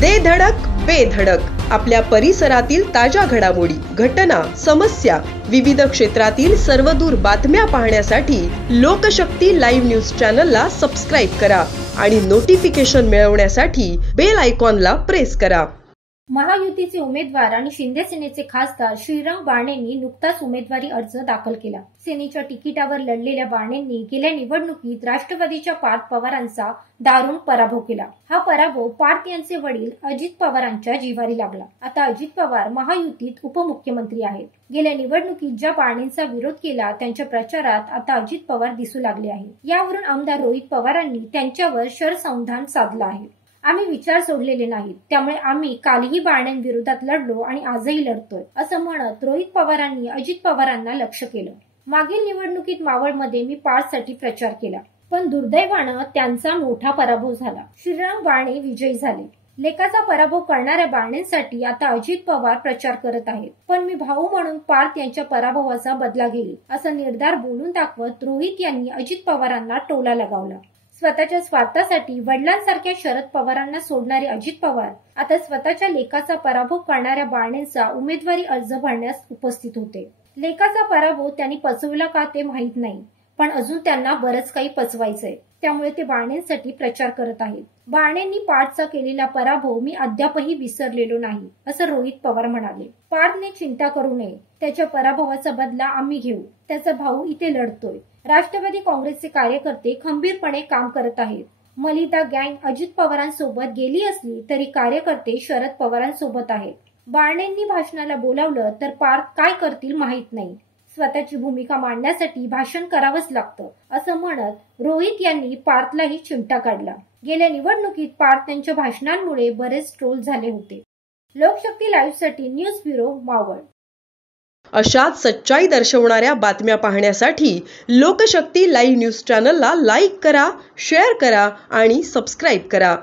दे धडक बेधडक आपल्या परिसरातील ताज्या घडामोडी, घटना, समस्या, विविध क्षेत्रातील सर्वदूर बातम्या पाहण्यासाठी लोकशक्ती लाईव्ह न्यूज चॅनलला सबस्क्राईब करा आणि नोटिफिकेशन मिळवण्यासाठी बेल आयकॉनला प्रेस करा। महायुतीचे उमेदवार आणि शिंदे सेनेचे खासदार श्रीरंग बारणेंनी नुकताच उमेदवारी अर्ज दाखल केला। सेनेच्या तिकिटावर लढलेल्या बारणेंनी गेल्या निवडणुकीत राष्ट्रवादीच्या पार्थ पवारांचा दारुण पराभव केला। हा पराभव पार्थ यांचे वडील अजित पवारांच्या जिव्हारी लागला। आता अजित पवार महायुतीत उपमुख्यमंत्री आहेत। गेल्या निवडणुकीत ज्या बारणेंचा विरोध केला त्यांच्या प्रचारात आता अजित पवार दिसू लागले आहेत। यावरून आमदार रोहित पवारांनी त्यांच्यावर शरसंधान साधलं आहे। आम्ही विचार सोडलेले नाहीत, त्यामुळे आम्ही कालही बारणेंविरोधात लढलो आणि आजही लढतोय, असं म्हणत रोहित पवारांनी अजित पवारांना लक्ष्य केलं। मागील निवडणुकीत मावळमध्ये मी पार्थसाठी प्रचार केला, पण दुर्दैवानं त्यांचा मोठा पराभव झाला। श्रीरंग बारणे विजयी झाले। लेकाचा पराभव करणाऱ्या बारणेंसाठी आता अजित पवार प्रचार करत आहेत, पण मी भाऊ म्हणून पार्थ यांच्या पराभवाचा बदला घेईल, असं निर्धार बोलून दाखवत रोहित यांनी अजित पवारांना टोला लगावला। स्वतःच्या स्वार्थासाठी वडिलांसारख्या शरद पवारांना सोडणारे अजित पवार आता स्वतःच्या लेकाचा पराभव करणाऱ्या बारणेंचा उमेदवारी अर्ज भरण्यास उपस्थित होते। लेकाचा पराभव त्यांनी पचवला का ते माहीत नाही, पण अजून त्यांना बरंच काही पचवायचंय, त्यामुळे ते बारणेंसाठी प्रचार करत आहेत। बारणेंनी पार्थचा केलेला पराभव मी अद्यापही विसरलेलो नाही, असं रोहित पवार म्हणाले। पार्थने चिंता करू नये, त्याच्या पराभवाचा बदला आम्ही घेऊ। त्याचा भाऊ इथे लढतोय। राष्ट्रवादी काँग्रेसचे कार्यकर्ते खंबीरपणे काम करत आहेत। मलिदा गँग अजित पवारांसोबत गेली असली तरी कार्यकर्ते शरद पवारांसोबत आहेत। बारणेंनी भाषणाला बोलावलं तर पार्थ काय करतील माहीत नाही। स्वतःची भूमिका मांडण्यासाठी भाषण करावंच लागतं, असं म्हणत रोहित यांनी पार्थलाही चिमटा काढला। गेल्या निवडणुकीत पार्थ यांच्या भाषणांमुळे बरेच ट्रोल झाले होते। लोकशक्ती लाईव्ह साठी न्यूज ब्युरो, मावळ। अशाच सच्चाई दर्शवणाऱ्या बातम्या पाहण्यासाठी लोकशक्ती लाईव्ह न्यूज चॅनलला लाईक करा, शेअर करा आणि सबस्क्राईब करा।